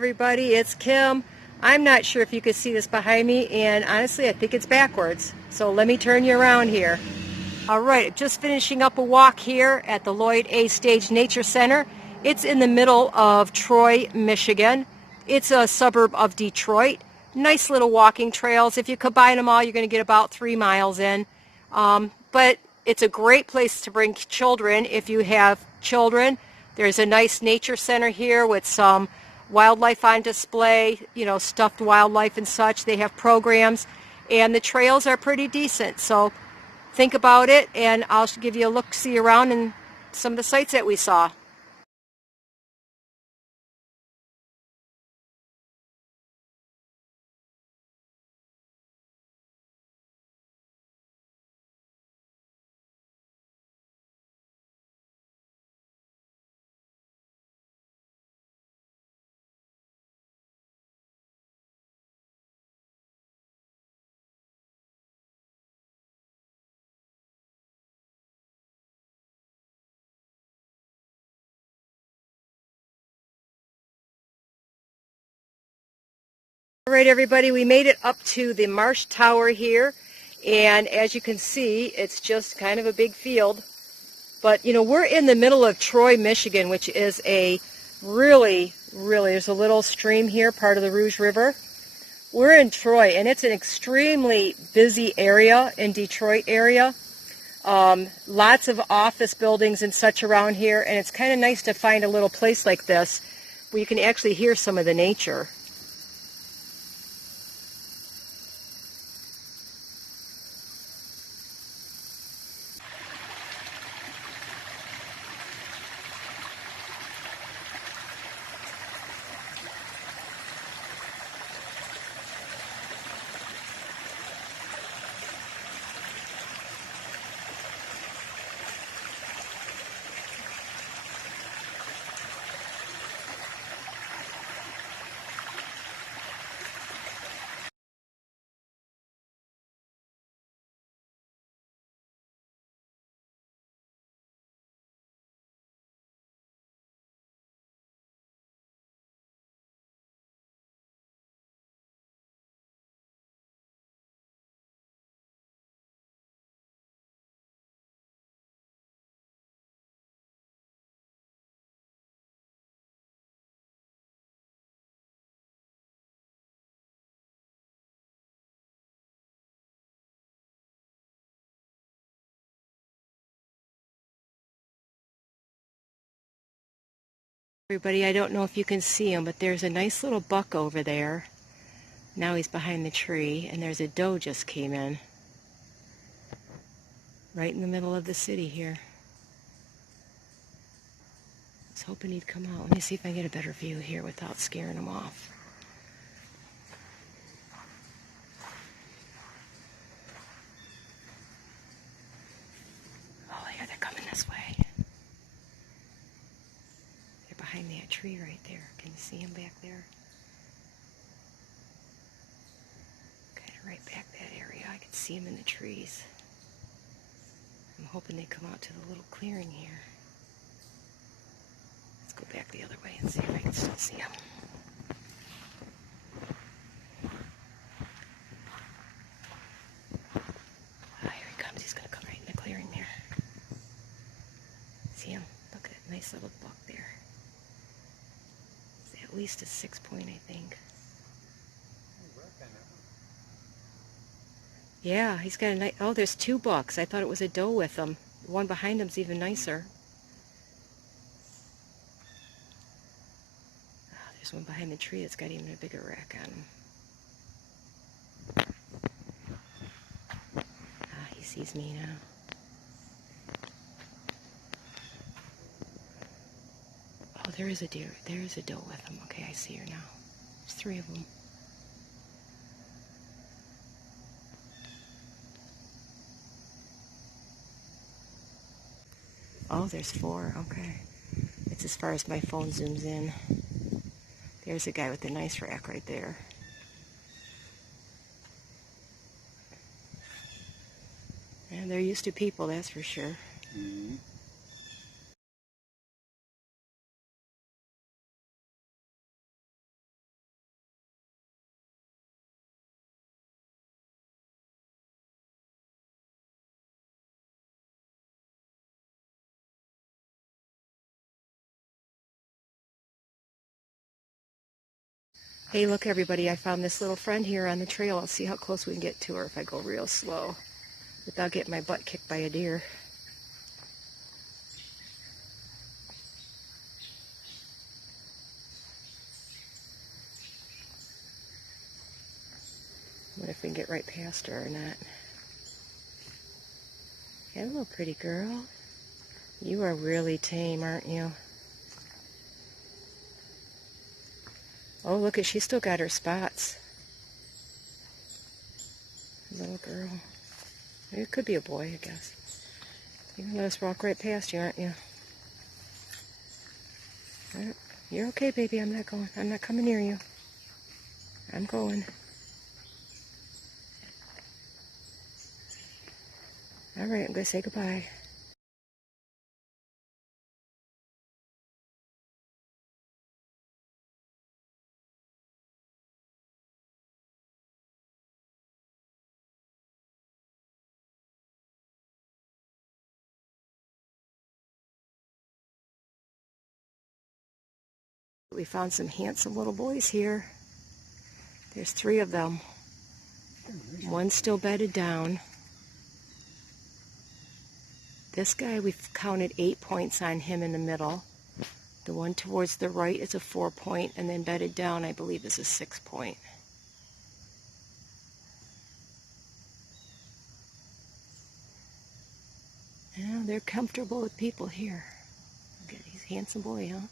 Everybody, it's Kim. I'm not sure if you can see this behind me, and honestly I think it's backwards. So let me turn you around here. All right, just finishing up a walk here at the Lloyd A. Stage Nature Center. It's in the middle of Troy, Michigan. It's a suburb of Detroit. Nice little walking trails. If you combine them all, you're going to get about 3 miles in. But it's a great place to bring children if you have children. There's a nice nature center here with some wildlife on display, stuffed wildlife and such. They have programs, and the trails are pretty decent. So think about it, and I'll give you a look-see around and some of the sights that we saw. All right, everybody, we made it up to the Marsh Tower here, and as you can see, it's just kind of a big field. But, we're in the middle of Troy, Michigan, which is a really, there's a little stream here, part of the Rouge River. We're in Troy, and it's an extremely busy area in Detroit area. Lots of office buildings and such around here, and it's kind of nice to find a little place like this where you can actually hear some of the nature. Everybody, I don't know if you can see him, but there's a nice little buck over there. Now he's behind the tree, and there's a doe just came in. Right in the middle of the city here. I was hoping he'd come out. Let me see if I can get a better view here without scaring him off. Oh, yeah, they're coming this way. They're behind that tree right there. Can you see him back there? Kind of right back that area. I can see him in the trees. I'm hoping they come out to the little clearing here. Let's go back the other way and see if I can still see him. Ah, here he comes. He's going to come right in the clearing there. See him? Look at that nice little buck there. It's at least a 6-point, I think. Yeah, he's got a nice... Oh, there's 2 bucks. I thought it was a doe with him. The one behind him's even nicer. Oh, there's one behind the tree that's got even a bigger rack on him. Ah, he sees me now. Oh, there is a deer. There is a doe with him. Okay, I see her now. There's 3 of them. Oh, there's 4. Okay. It's as far as my phone zooms in. There's a guy with a nice rack right there. And they're used to people, that's for sure. Mm-hmm. Hey, look everybody, I found this little friend here on the trail. I'll see how close we can get to her if I go real slow without getting my butt kicked by a deer. What if we can get right past her or not? Hello, pretty girl. You are really tame, aren't you? Oh, look at, she's still got her spots. Little girl. It could be a boy, I guess. You're gonna let us walk right past you, aren't you? You're okay, baby. I'm not going. I'm not coming near you. I'm going. All right, I'm gonna say goodbye. We found some handsome little boys here. There's 3 of them. One's still bedded down. This guy, we've counted 8 points on him in the middle. The one towards the right is a 4-point, and then bedded down, I believe, is a 6-point. Yeah, they're comfortable with people here. Look at, he's a handsome boy, huh?